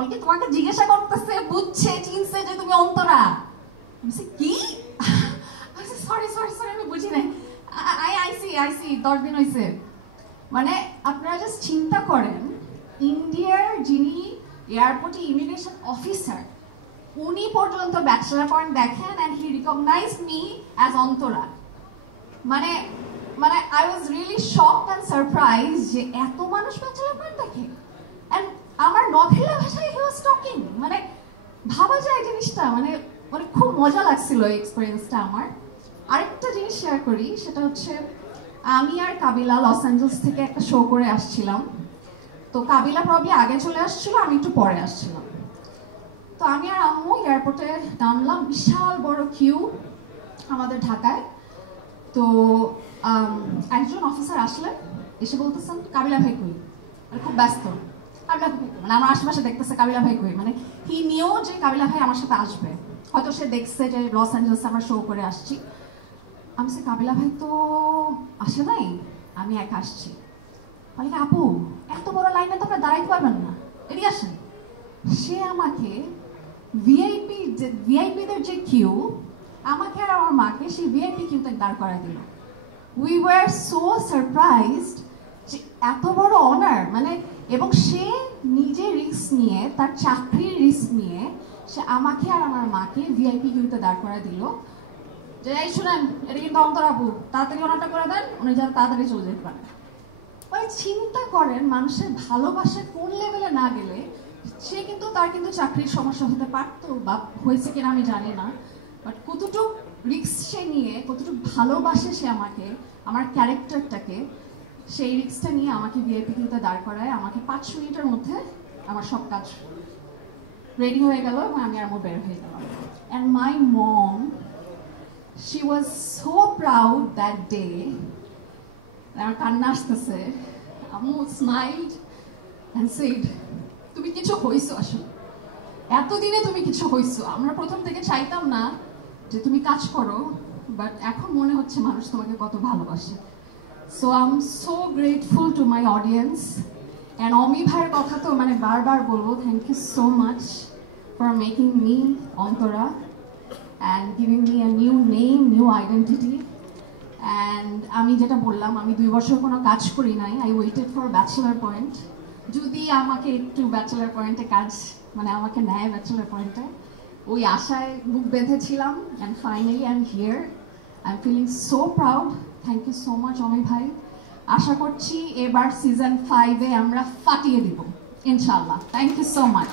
বলকে তোমাকে জিজ্ঞাসা করতেছে, বুঝছে, চিনছে যে তুমি অন্তরা। কি? সরি সরি সরি, আমি বুঝি নাই। আইসি 10 দিন হয়েছে। মানে আপনারা জাস্ট চিন্তা করেন, ইন্ডিয়ার যিনি এয়ারপোর্টে ইমিগ্রেশন অফিসার, উনি পর্যন্ত ব্যাচেলার পয়েন্ট দেখেন and he recognized me as Antara. মানে মানে I was really shocked and surprised যে এত মানুষ ব্যাচেলার পয়েন্ট দেখে। and আমার নভেলা ভাষায় he was talking, মানে ভাবা যায় জিনিসটা, মানে মানে খুব মজা লাগছিল এই এক্সপেরিয়েন্সটা আমার। আরেকটা জিনিস শেয়ার করি, সেটা হচ্ছে আমি আর কাবিলা লস অ্যাঞ্জেলস থেকে একটা শো করে আসছিলাম। তো কাবিলা প্রবলি আগে চলে আসছিল, আমি একটু পরে আসছিলাম। তো আমি আর আম্মু এয়ারপোর্টে নামলাম, বিশাল বড় কিউ আমাদের ঢাকায়। তো একজন অফিসার আসলেন, এসে বলতেছেন কাবিলা ভাই কই, মানে খুব ব্যস্ত। কাবিলা মানে আমার আশেপাশে দেখতেছে কাবিলা ভাই কই, মানে হি নিও যে কাবিলা ভাই আমার সাথে আসবে, হয়তো সে দেখছে যে লস অ্যাঞ্জেলসে আমরা শো করে আসছি। আমি সে কাবিলা ভাই তো আসে নাই, আমি একা আসছি। বলে আপু এত বড় লাইনে তো আপনার দাঁড়াইতে পারবেন না, এদিকে আসেন। সে আমাকে ভিআইপিদের যে কিউ, আমাকে আর আমার মাকে সেই ভিআইপি কিউতে দাঁড় করাই দিল। উই ওয়ার সো সারপ্রাইজড যে এত বড় অনার, মানে এবং সে নিজে রিস্ক নিয়ে, তার চাকরির রিস্ক নিয়ে সে আমাকে আর আমার মাকে ভিআইপি কিউতে দাঁড় করাই দিল যে এই শুনেন, এটা কিন্তু অন্তরা আপু, তাড়াতাড়ি অনারটা করে দেন, উনি যেন তাড়াতাড়ি চলে যেতে পারেন। ওই চিন্তা করেন, মানুষের ভালোবাসা কোন লেভেলে না গেলে সে কিন্তু তার কিন্তু চাকরির সমস্যা হতে পারতো, বা হয়েছে কিনা আমি জানি না, বাট কতটুকু রিস্ক সে নিয়ে, কতটুকু ভালোবাসে সে আমাকে, আমার ক্যারেক্টারটাকে, সেই রিস্কটা নিয়ে আমাকে ভিআইপি কিউতে দাঁড় করায়। আমাকে 5 মিনিটের মধ্যে আমার সব কাজ রেডি হয়ে গেল এবং আমি আর আমার বের হয়ে গেলাম। And my mom, she was so proud that day. আমার কান্না আসতেছে। আম্মু স্মাইলড and said, তুমি কিছু হইছো, আসলে এতদিনে তুমি কিছু হইছো। আমরা প্রথম থেকে চাইতাম না যে তুমি কাজ করো, বাট এখন মনে হচ্ছে মানুষ তোমাকে কত ভালোবাসে। So I am so grateful to my audience. And Ami ভাইয়ের কথা তো মানে বারবার বলবো, thank you so much for making me Antara and giving me a new name, new identity. And আমি যেটা বললাম, আমি 2 বছর কোনো কাজ করি নাই, I waited for bachelor point, যদি আমাকে একটু ব্যাচেলার পয়েন্টে কাজ মানে আমাকে নেয় ব্যাচেলার পয়েন্টে, ওই আশায় বুক বেঁধেছিলাম। and finally I'm here, I'm feeling so proud. Thank you so much অমি ভাই। আশা করছি এবার সিজন 5-এ আমরা ফাটিয়ে দিব ইনশাআল্লাহ। Thank you so much.